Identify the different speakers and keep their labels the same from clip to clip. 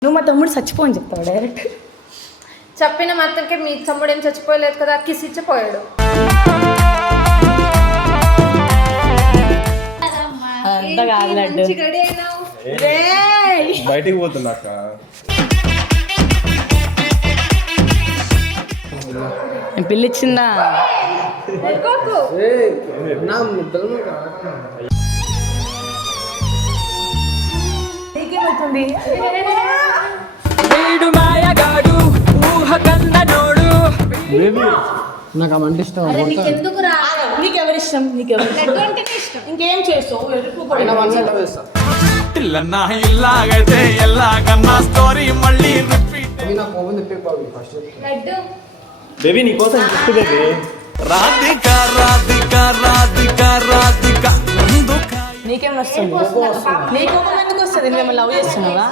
Speaker 1: నువ్వు మా తమ్ముడు చచ్చిపోని చెప్తావు డైరెక్ట్.
Speaker 2: చెప్పిన మాత్రకే మీ తమ్ముడు ఏం చచ్చిపోయలేదు కదా, కిస్ ఇచ్చిపోయాడు.
Speaker 1: అంత కాదు లడ్డు.
Speaker 3: బయటికి పోతున్నాక
Speaker 1: పిల్లిచ్చిందా? నీకేమవుతుంది?
Speaker 4: నాకు అమ్మంటే ఇష్టం.
Speaker 1: నీకెవరిష్టం? ఇంకేం చేస్తావు?
Speaker 3: బేబీ నీకోసం గిఫ్ట్ బేబీ.
Speaker 1: నీకేం వస్తుంది? నీ కోపం ఎందుకు వస్తుంది? మేము లవ్ చేస్తున్నావా?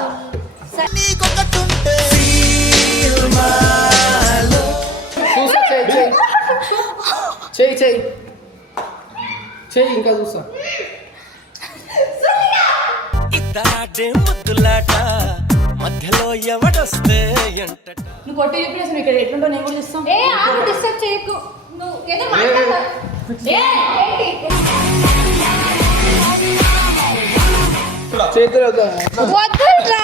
Speaker 4: చెయ్యి ఇంకా చూస్తా.
Speaker 5: మధ్యలో ఎవడొస్తే
Speaker 1: నువ్వు కొట్టే చెప్పేసి ఇక్కడ ఎట్లుంటో నేను కూడా ఇస్తాం.
Speaker 2: డిస్టర్బ్ చేయకు. నువ్వు ఏదో మాట్లాడతా.
Speaker 4: చేతులు
Speaker 2: వద్దురా.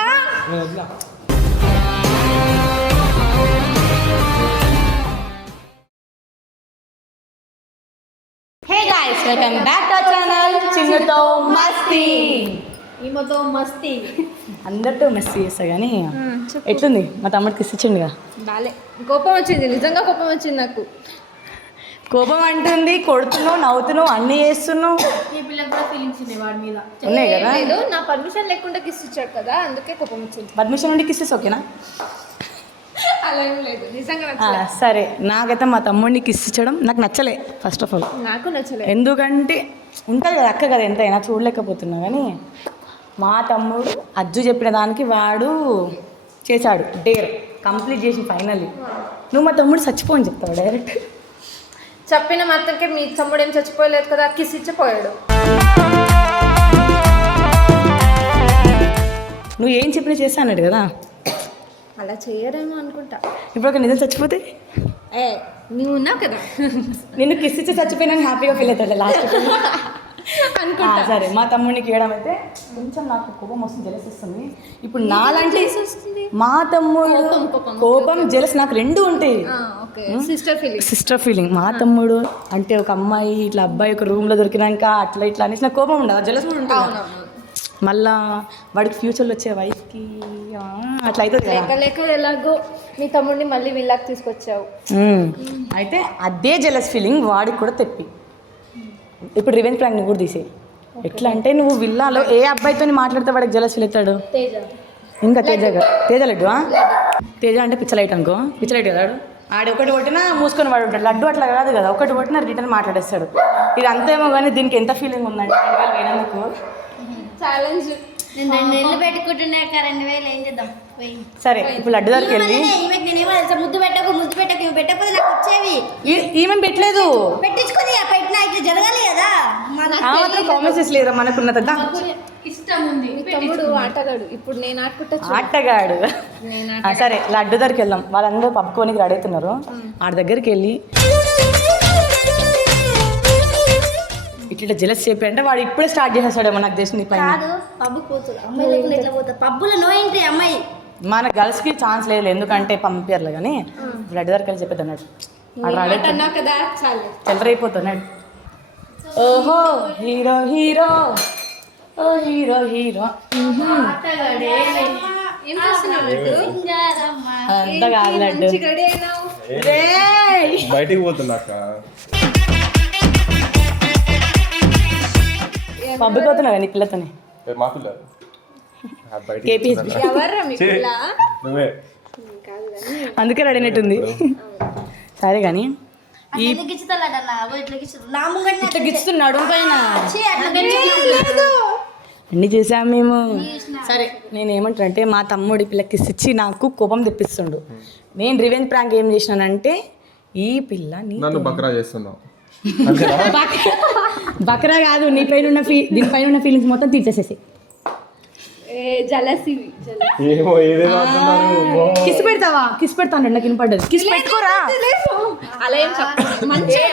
Speaker 1: Hey guys, welcome back to our channel చిన్నుతో మస్తీ.
Speaker 2: ఈమెతో మస్తీ.
Speaker 1: అందరితో మస్తీ చేస్తా కానీ ఎట్లుంది? మా తమ్ముడికి ఇచ్చిండుగా.
Speaker 2: బాలే. కోపం వచ్చింది, నిజంగా కోపం వచ్చింది నాకు.
Speaker 1: కోపం అంటుంది, కొడుతున్నావు, నవ్వుతున్నావు, అన్నీ చేస్తున్నావు.
Speaker 2: ఈ పిల్లకి కూడా ఫీలింగ్స్ ఉన్నాయి వాడి మీద.
Speaker 1: ఉన్నాయి కదా?
Speaker 2: లేదు, నా పర్మిషన్ లేకుండా కిస్ ఇచ్చాడు కదా, అందుకే కోపం వచ్చింది.
Speaker 1: పర్మిషన్ నుండి కిస్సెస్ ఓకేనా?
Speaker 2: అలా ఏం లేదు, నిజంగా నచ్చలే.
Speaker 1: సరే, నాకైతే మా తమ్ముడిని కిస్ ఇచ్చడం నాకు నచ్చలే. ఫస్ట్ ఆఫ్ ఆల్
Speaker 2: నాకు నచ్చలేదు.
Speaker 1: ఎందుకంటే ఉంటుంది కదా అక్క కదా, ఎంతైనా చూడలేకపోతున్నా కానీ మా తమ్ముడు అజ్జు చెప్పిన దానికి వాడు చేశాడు. డేర్ కంప్లీట్ చేసి ఫైనల్లీ. నువ్వు మా తమ్ముడు చచ్చిపోని చెప్తావు డైరెక్ట్.
Speaker 2: చెప్పిన మాత్రకే మీ తమ్ముడు ఏం చచ్చిపోయలేదు కదా, కిస్ ఇచ్చిపోయాడు.
Speaker 1: నువ్వు ఏం చెప్పినా చేస్తా అన్నాడు కదా.
Speaker 2: అలా చేయరేమో అనుకుంటా.
Speaker 1: ఇప్పుడు ఒక నిజం చచ్చిపోతే
Speaker 2: నువ్వు ఉన్నావు కదా,
Speaker 1: నిన్ను కిస్ ఇచ్చి చచ్చిపోయినా హ్యాపీగా ఫీల్ అవుతాడు లాస్ట్
Speaker 2: అనుకుంటా.
Speaker 1: సరే, మా తమ్ముడికి ఇవ్వడం అయితే కొంచెం నాకు కోపం వస్తుంది, జెలస్ వస్తుంది. ఇప్పుడు నాలంటే మా తమ్ముడు కోపం జెలస్ నాకు రెండు ఉంటాయి. Sister feeling. మా తమ్ముడు అంటే ఒక అమ్మాయి ఇట్లా అబ్బాయి ఒక రూమ్లో దొరికినాక అట్లా ఇట్లా అనేసి నాకు కోపం ఉండదు, జెలస్ కూడా ఉంటుంది. మళ్ళా వాడికి ఫ్యూచర్లో వచ్చే వైఫ్కి అట్లా అవుతుంది
Speaker 2: లేక ఎలాగో మీ తమ్ముడిని మళ్ళీ వీళ్ళకి తీసుకొచ్చావు.
Speaker 1: అయితే అదే జెలస్ ఫీలింగ్ వాడికి కూడా తెప్పి ఇప్పుడు రివెంజ్ ప్రాంక్ నువ్వు కూడా తీసేయి. ఎట్లా అంటే నువ్వు విల్లాలో ఏ అబ్బాయితో మాట్లాడితే వాడికి జెలస్ ఫీల్ అవుతాడు? ఇంకా తేజ లడ్డు. తేజ అంటే పిచ్చలైట్ అనుకో, పిచ్చలైట్ కదా ఆడు ఒకటి కొట్టినా మూసుకొని వాడు ఉంటాడు. లడ్డు అట్లా కాదు కదా, ఒకటి కొట్టినా రిటర్న్ మాట్లాడేస్తాడు. ఇది అంతేమో కానీ దీనికి ఎంత ఫీలింగ్ ఉందంటే 2000 వేయనందుకు
Speaker 2: ఛాలెంజ్.
Speaker 6: నేను 2 నెలలు పెట్టుకుంటున్నాక 2000 ఏం చేద్దాం?
Speaker 1: సరే, ఇప్పుడు లడ్డు దగ్గరికి వెళ్ళి
Speaker 6: నేనేమో తెలుసా, ముద్దు పెట్టకు ఇవి పెట్టకపోతే నాకు వచ్చేవి.
Speaker 1: ఈమె పెట్టలేదు,
Speaker 6: పెట్టించుకొని పెట్టినా ఇట్లా జరగాలి కదా.
Speaker 1: కామెంట్స్ లేదా మనకున్నది
Speaker 2: ఇష్టం ఉంది. తమ్ముడు ఆటగాడు, ఇప్పుడు నేను ఆడుకుంటా.
Speaker 1: ఆటగాడు. సరే, లడ్డు దగ్గరికి వెళ్దాం. వాళ్ళందరూ పప్పుకోనికి రెడీ అవుతున్నారు. ఆడ దగ్గరికి వెళ్ళి ఇట్లా జెలస్ చెప్పి అంటే వాడు ఇప్పుడే స్టార్ట్ చేసేస్తాడేమో నాకు తెలిసి. నీ పైన
Speaker 6: పబ్బుకి పోతారు అమ్మాయి లేకుండా ఎట్లా పోతారు? పబ్బులో నో ఎంట్రీ అమ్మాయి.
Speaker 1: మన గర్ల్స్కి ఛాన్స్ లేదు, ఎందుకంటే పంపించారు కానీ లడ్డు దగ్గరికి వెళ్ళి చెప్పేది అన్నాడు. చెల్లరైపోతున్నాడు. ఓహో హీరో హీరో, ఓ హీరో హీరో. అంత కాదు లడ్డు.
Speaker 3: బయటికి పోతున్నాక
Speaker 1: పబ్బుకి పోతున్నావు నీ పిల్లతోనే.
Speaker 3: మా పిల్ల
Speaker 1: అందుకే రెడీనట్టుంది. సరే కానీ ఇట్లా గిచ్చుతున్నాడు పైన అన్నీ చేసాము మేము. సరే, నేను ఏమంటాను అంటే మా తమ్ముడి పిల్ల కిస్ ఇచ్చి నాకు కోపం తెప్పిస్తుండు. నేను రివెంజ్ ప్రాంక్ ఏం చేసినానంటే ఈ పిల్ల
Speaker 3: నన్ను బక్రా చేస్తున్నావు.
Speaker 1: బక్రా కాదు, నీ పైన ఉన్న దీనిపైన ఉన్న ఫీలింగ్స్ మొత్తం తీర్చేసేసి
Speaker 2: జలసివి
Speaker 3: ఏమో ఏదేదో అంటున్నారు
Speaker 1: కిస్ పెడతావా? కిస్ పెడతాను నాకు వినపడ్డది. కిస్ పెట్టుకోరా.
Speaker 2: అలా ఏం చెప్పండి మంచిగా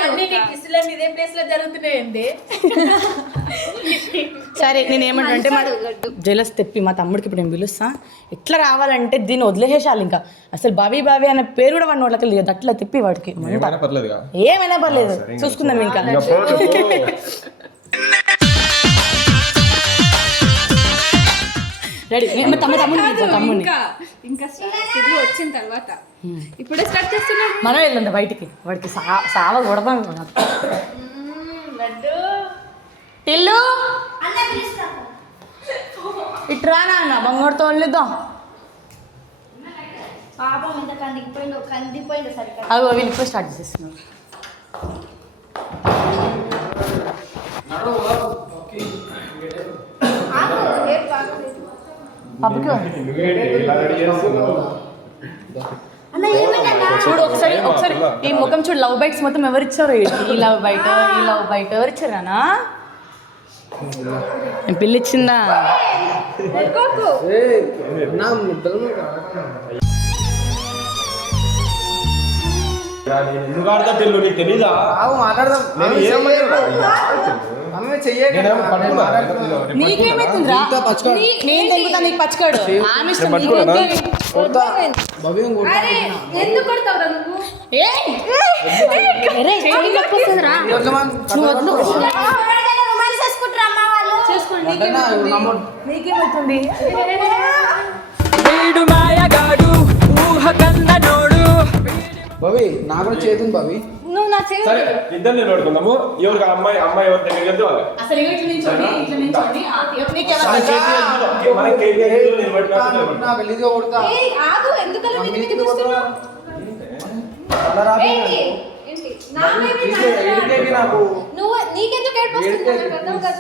Speaker 1: సరే నేను ఏమంటే మా జలస్ తెప్పి మా తమ్ముడికి ఇప్పుడు నేను పిలుస్తా. ఎట్లా రావాలంటే దీన్ని వదిలేసేసాలి. ఇంకా అసలు బాబీ బాబీ అనే పేరు కూడా వాడిని వాళ్ళకి లేదు. అట్లా తెప్పి వాడికి
Speaker 3: ఏమైనా పర్లేదుగా
Speaker 1: ఏమైనా పర్లేదు చూసుకుందాం. ఇంకా రెడీ. తమ్ముడిని
Speaker 2: ఇంకా వచ్చిన తర్వాత ఇప్పుడే స్టార్ట్ చేస్తున్నాడు.
Speaker 1: మనం వెళ్ళండి బయటికి. వాడికి సావ కొడతాం. టిల్లు ఇట్రా నాన్న బంగారుతో వెళ్ళిద్దాం.
Speaker 6: పాపం ఇంత కందిపోయిందో సరిగ్గా.
Speaker 1: అవి వీళ్ళు ఇప్పుడు స్టార్ట్ చేసేస్తున్నాం. పబ్బుకి చూడు ఒకసారి ఈ ముఖం చూడు. లవ్ బైట్స్ మొత్తం ఎవరిచ్చారు? ఈ లవ్ బైట్ ఎవరిచ్చారు నానా? పిల్లిచ్చిందా?
Speaker 3: ఎందుకు ఆడతా తెలు నీకు తెలీదా?
Speaker 4: మాట్లాడదాం.
Speaker 1: నీకేమైతుందిరా? నేను తెగుతా నీకు పచ్చకాడు. ఆమె ఇష్టం.
Speaker 2: ఎందుకు కొడతావురా నువ్వు?
Speaker 1: నీకేమైతుంది?
Speaker 4: బాబీ నా కూడా చేతుంది బాబీ.
Speaker 2: నువ్వు నా చేతి
Speaker 3: సరే ఇద్దరు నేను నోడుకుందాము. ఎవరికి అమ్మాయి ఎవరి దగ్గర వెళ్తే వాళ్ళు
Speaker 1: అసలు ఇట్లా నించోండి.
Speaker 4: గలీజ్గా కొడతా.
Speaker 2: ఆగు ఎందుకలా నీకు చూస్తున్నావు? ఏంటి నా
Speaker 4: నాకు
Speaker 2: నువ్వు నీకెందుకు ఏడుపొస్తుంది? నాకు అర్థం కాదు.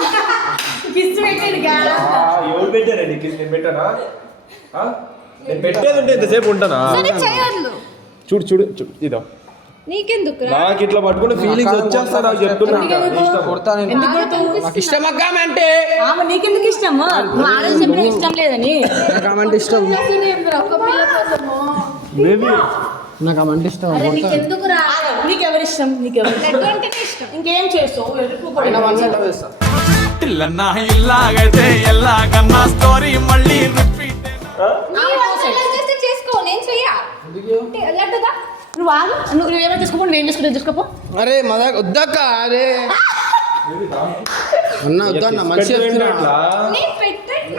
Speaker 3: ఎవరు పెట్టారండి? నేను పెట్టానా? నేను పెట్టేది ఉంటే ఇంతసేపు ఉంటానా?
Speaker 2: చేయొద్దు.
Speaker 3: చూడు చూడు ఇదో
Speaker 2: నీకెందుకు
Speaker 3: నాకు ఇట్లా పట్టుకుంటే ఫీలింగ్స్ వచ్చేస్తా. నాకు చెప్తున్నా
Speaker 4: నాకు ఇష్టం అక్కామంటే.
Speaker 1: ఆమె నీకెందుకు ఇష్టం? ఆడని చెప్పిన ఇష్టం లేదని.
Speaker 4: నాకు ఆమంటే ఇష్టం.
Speaker 2: ఒక్క పిల్ల కోసము
Speaker 3: బేబీ
Speaker 4: నాకు ఆమంటే ఇష్టం.
Speaker 2: నీకెందుకు రా?
Speaker 1: నీకెవరిష్టం?
Speaker 2: ఇష్టం.
Speaker 1: ఇంకేం చేస్తావు?
Speaker 4: వేస్తా.
Speaker 5: ఇల్లన్నా ఇల్లాగైతే ఎల్లాగన్నా స్టోరీ మళ్ళీ రిపీట్.
Speaker 2: చేసుకో నేను చెయ్యా. లడ్డుదా
Speaker 1: నువ్వు ఆగు. నువ్వు ఏమైనా చేసుకోపో. నేను చేసుకోపో.
Speaker 4: అరే మదా వద్దక్క. అరే అన్న వద్దన్న మంచిగా చెప్తున్నా.
Speaker 2: నేను పెట్టండి.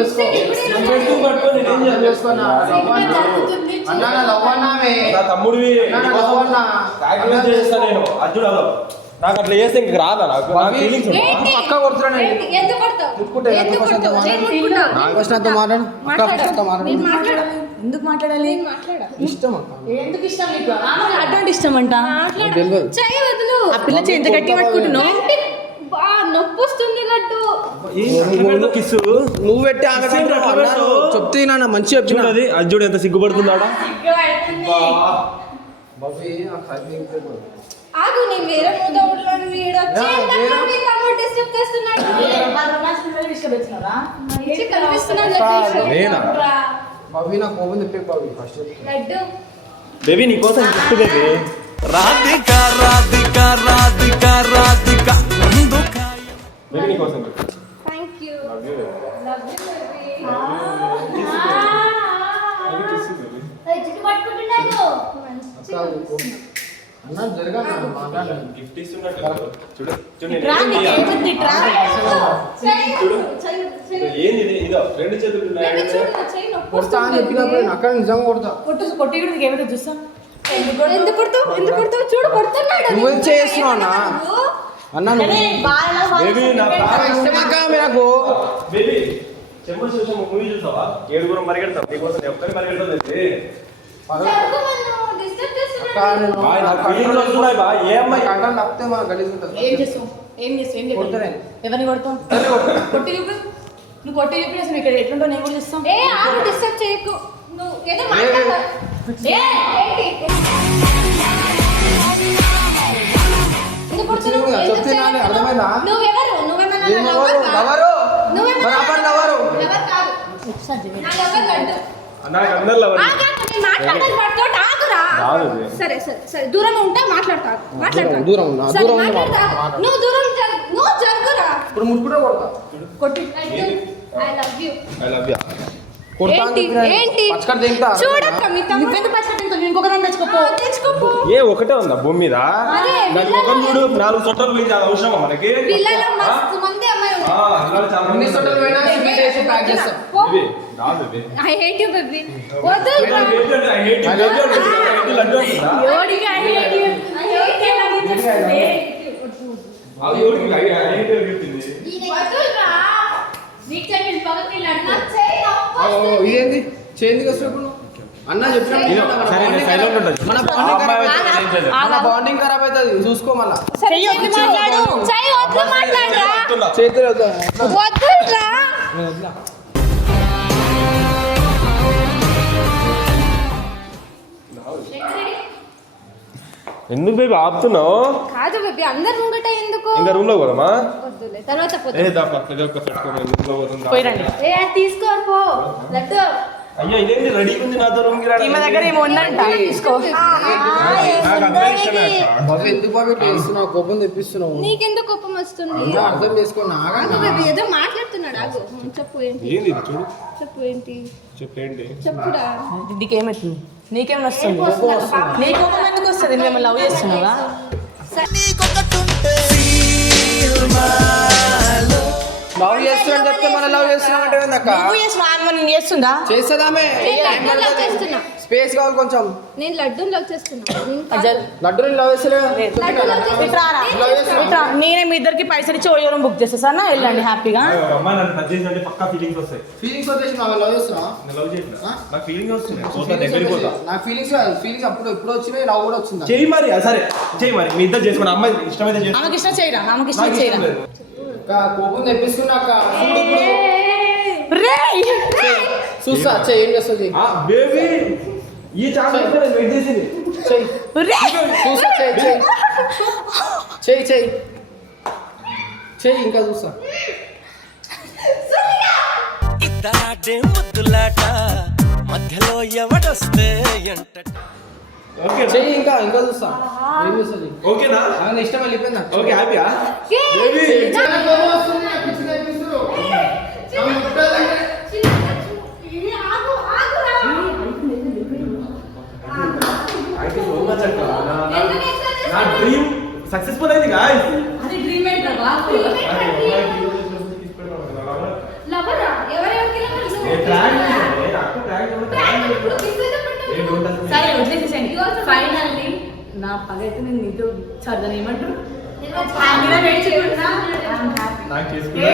Speaker 3: నా తమ్ముడివి చేస్తా నేను. అర్జున్ అదో నాకు అట్లా చేస్తే ఇంక రాదా? నాకు ఫీలింగ్స్
Speaker 4: పక్క కొడుతున్నా.
Speaker 2: ఎందుకు కొడతావు? ఎందుకు కొడతావు? నేను ముట్టుకుంటా.
Speaker 1: ఎందుకు మాట్లాడాలి?
Speaker 4: ఇష్టం అక్క.
Speaker 1: ఎందుకు ఇష్టం నీకు? అటువంటి ఇష్టం అంట.
Speaker 2: చెయ్యి వదులు.
Speaker 1: ఆ పిల్ల చేయి ఎంత గట్టిగా పట్టుకుంటున్నావు?
Speaker 2: నొప్పి వస్తుంది లడ్డు.
Speaker 3: కిస్సు
Speaker 4: నువ్వు పెట్టి ఆమె చెప్తే నా మంచిగా చెప్తున్నా.
Speaker 3: అది అర్జున్ ఎంత సిగ్గుపడుతున్నాడా?
Speaker 2: ఆగు నీ వేరే మూడవుల్లో వీడొచ్చి తమ్ముడు డిస్టర్బ్ చేస్తున్నాడు.
Speaker 3: నేనా?
Speaker 4: బాబీ నా కోపం తెప్పే బాబీ ఫస్ట్
Speaker 2: లడ్డు
Speaker 3: బేబీ నీకోసం gift baby.
Speaker 5: Radhika Radhika Radhika Radhika
Speaker 3: baby నీకోసం
Speaker 2: థ్యాంక్ యూ.
Speaker 6: చుట్టు పట్టుకుంటున్నాడు.
Speaker 4: అన్న జరగా మాట్లాడాలి.
Speaker 3: గిఫ్ట్ ఇస్తున్నట్టు చూడు చూడు ఏంది ఇదో రెండు చేతులు ఉన్నాయి.
Speaker 4: కొడతా అని చెప్పినప్పుడు అక్కడ నిజంగా కొడతా.
Speaker 1: కొట్టి కూడా నీకు ఏమైతే చూస్తా.
Speaker 2: ఎందుకు కొడతావు? చూడు కొడుతున్నాడు.
Speaker 4: నువ్వేం చేస్తున్నావు అన్న? అన్న
Speaker 3: బేబీ నా ప్రాణం
Speaker 4: ఇష్టమక్క నాకు.
Speaker 3: బేబీ చెంబు చూసాం మూవీ చూసావా? ఏడుగురం పరిగెడతాం నీకోసం ఒక్కరి పరిగెడతాం.
Speaker 2: డిస్టర్బ్ చేస్తున్నాడు.
Speaker 3: బాయ్ నాకు ఫీలింగ్స్ వస్తున్నాయి బా. ఏ అమ్మాయి
Speaker 4: కంటం తప్పితే మన గలీజ్ ఉంటుంది.
Speaker 1: ఏం చేస్తావు? ఎవరిని కొడతావు? కొట్టి చూపు. నువ్వు కొట్టి చూపి అసలు ఇక్కడ ఎట్లుంటో నేను కూడా చూస్తాం.
Speaker 2: ఏ ఆగు డిస్టర్బ్ చేయకు. నువ్వు ఏదో మాట్లాడతా. ఏంటి ఎందుకు కొడుతున్నావు?
Speaker 4: చెప్తే అర్థమైందా?
Speaker 2: నువ్వేమన్నా
Speaker 4: ఎవరు?
Speaker 2: నువ్వేమన్నా
Speaker 4: మరి అబ్బాయి ఎవరు?
Speaker 2: ఎవరు కాదు. నా లవర్ లడ్డు.
Speaker 3: నాకు అందరిలో ఎవరు?
Speaker 2: ఆగు, నేను మాట్లాడాలి వాడితో, ఆగురా.
Speaker 3: రాదు ఇది.
Speaker 2: సరే సరే సరే, దూరంగా ఉంటా, మాట్లాడతా.
Speaker 4: దూరం ఉన్నా,
Speaker 2: సరే,
Speaker 4: దూరం ఉన్నా,
Speaker 2: మాట్లాడతా. నువ్వు దూరం నువ్వు జరుగురా.
Speaker 4: ఇప్పుడు ముట్టుకుంటే కొడతా.
Speaker 2: కొట్టి. I love you.
Speaker 3: I love you.
Speaker 4: కొడతా అని
Speaker 2: ఏంటి
Speaker 4: చెప్పినా
Speaker 2: ఏంటి
Speaker 4: పచ్చకడ తింటా.
Speaker 2: చూడక్క మీ తమ్ముడు
Speaker 1: నువ్వెందుకు పచ్చడి ఇంకొక దాన్ని తెచ్చుకోపో.
Speaker 2: తెచ్చుకోపో.
Speaker 3: ఏ ఒకటే ఉందా భూమి మీద?
Speaker 2: అదే,
Speaker 3: దాని ముఖం చూడు, 4 సొట్టలు పోయింది, అది అవసరమా మనకి?
Speaker 2: పిల్లల మస్తు మంది అమ్మాయి
Speaker 3: ఆ, పిల్లలు చాలా మంది
Speaker 4: అన్ని సొట్టలు పోయినా సిమెంట్ వేసి ప్యాక్ చేస్తాం.
Speaker 3: ఇవి, రాదు ఇవి.
Speaker 2: I hate you baby. వద్దురా.
Speaker 3: I hate you, I hate you, Laddu అంటుందా?
Speaker 2: ఎవడికి I hate you. I hate you అని చెప్తుంది.
Speaker 3: అది ఎవరికి I hate you అని చెప్పింది?
Speaker 2: వద్దురా. నీకు చెప్పిన పగతి లడ్డు చేయి తప్పు.
Speaker 4: ఇదేంది చేంది కదా అన్న చెప్పిన
Speaker 3: సరే నేను సైలెంట్ ఉంటాను.
Speaker 4: మన
Speaker 3: ఆ
Speaker 4: బాండింగ్
Speaker 3: అమ్మాయి
Speaker 4: ఖరాబ్
Speaker 3: వచ్చి ఏం చేయలేదు.
Speaker 4: మన బాండింగ్ ఖరాబ్ అవుతుంది చూసుకో మళ్ళా.
Speaker 2: సరే చెయ్యి మాట్లాడు. చెయ్యి వద్దు మాట్లాడరా.
Speaker 3: చెప్తున్నా.
Speaker 4: చేతులు
Speaker 2: వద్దురా.
Speaker 3: ఎందుకు బేబీ ఆపుతున్నావు?
Speaker 2: కాదు బేబీ, అందరు ముంగట ఎందుకు?
Speaker 3: ఇంకా రూమ్ లో పోదామా?
Speaker 2: వద్దులే, తర్వాత
Speaker 3: ఏ
Speaker 2: పోతా.
Speaker 3: దాపా ఇది ఒక పెట్టుకోండి, రూమ్ లో పోతుందా?
Speaker 1: పోయిరండి.
Speaker 2: ఏ అది తీసుకోరు పో. లడ్డు.
Speaker 3: అయ్యో ఇదేంటి రెడీగా ఉంది నాతో రూమ్ కి
Speaker 1: ఈమె దగ్గర ఏమో ఉందంట తీసుకో.
Speaker 3: నాకు అంతా ఇష్టమే అక్క.
Speaker 4: బాబు ఎందుకు బాబు ఇట్లా చేస్తున్నావు కోపం తెప్పిస్తున్నావు
Speaker 2: నీకెందుకు కోపం వస్తుంది?
Speaker 4: ఇంకా అర్థం చేసుకో
Speaker 2: ఆగు
Speaker 4: నాగా
Speaker 2: బేబీ, ఏదో మాట్లాడుతున్నాడు. ఆగు. చెప్పు ఏంటి?
Speaker 3: ఏంది ఇది చూడు,
Speaker 2: చెప్పు ఏంటి?
Speaker 3: చెప్పేంటి?
Speaker 2: చెప్పురా.
Speaker 1: నీకేమవుతుంది? నీకేం వస్తుంది? నీ కోపం ఎందుకు వస్తుంది? మేము లవ్ చేస్తున్నావా?
Speaker 4: లవ్ చేస్తున్నా చెప్తే మన లవ్ చేస్తున్నావు అంటే ఏందక్క
Speaker 1: నువ్వు చేసిన ఆమె నేను చేస్తుందా?
Speaker 4: చేస్తుందామే
Speaker 2: నేను లడ్డూని లవ్ చేస్తున్నా.
Speaker 4: స్పేస్ కావాలి కొంచెం
Speaker 2: నేను లడ్డూని లవ్ చేస్తున్నా. నేను కాదు.
Speaker 1: అజల్
Speaker 4: లడ్డూని లవ్ చేస్తలే
Speaker 2: లడ్డు లవ్ చేస్తున్నా.
Speaker 1: ఇట్రారా. ఇట్రా. నేనే మీ ఇద్దరికి పైసలు ఇచ్చి ఓయోరం బుక్ చేస్తా సార్. వెళ్ళండి హ్యాపీగా.
Speaker 3: అమ్మాయి నన్ను టచ్ చేసినట్టే పక్కా ఫీలింగ్స్ వస్తాయి.
Speaker 4: ఫీలింగ్స్ వచ్చేసి నాకు లవ్ చేస్తున్నా
Speaker 3: నేను లవ్ చేసిన నాకు ఫీలింగ్స్ వస్తున్నాయి. పోతా దగ్గరికి పోతా.
Speaker 4: నాకు ఫీలింగ్స్ ఫీలింగ్స్ అప్పుడు ఎప్పుడు వచ్చినాయి లవ్ కూడా వచ్చిందా
Speaker 3: చెయ్యి మరి, సరే చెయ్యి మరి, మీ ఇద్దరు చేసుకోండి. అమ్మాయి ఇష్టమైతే చేసుకోండి.
Speaker 1: ఆమెకి ఇష్టం చేయరా? ఆమెకి ఇష్టం
Speaker 3: నాకు
Speaker 1: చేయరా?
Speaker 3: ఇష్టం లేదు.
Speaker 4: కోపం తెప్పిస్తున్నా అక్క చూడు ఇప్పుడు
Speaker 1: రేయ్
Speaker 4: చూస్తా చెయ్యి ఏం చేస్తుంది
Speaker 3: ఆ బేబీ ఈ ఛానల్ నేను వెయిట్ చేసింది.
Speaker 4: చెయ్యి
Speaker 1: రేయ్
Speaker 4: చూస్తా చెయ్యి చెయ్యి చెయ్యి చెయ్యి చెయ్యి ఇంకా చూస్తా
Speaker 5: ఇద్దరాడే ముద్దులాట మధ్యలో ఎవడొస్తే ఎంట
Speaker 3: ఓకే
Speaker 4: చెయ్యి ఇంకా ఇంకా చూస్తా ఏం చేస్తుంది
Speaker 3: ఓకేనా?
Speaker 4: నాకు ఇష్టం వెళ్ళిపోయింది నాకు
Speaker 3: ఓకే హ్యాపీయా బేబీ?
Speaker 2: ఆగు, ఆగురా.
Speaker 3: థ్యాంక్ యూ సో మచ్ అక్క. నా డ్రీమ్ సక్సెస్ఫుల్ అయింది గాయ్స్.
Speaker 1: అది డ్రీమ్ ఏంట్రా బాబు?
Speaker 2: లవరా? ఎవరెవరికి లవర్?
Speaker 1: సరే వదిలేసేయండి. ఫైనల్లీ నా పగ అయితే నేను నీతో సరదాని ఏమంటారు హ్యాపీగా వేచుకున్నా.
Speaker 3: నాకు చేసుకున్నా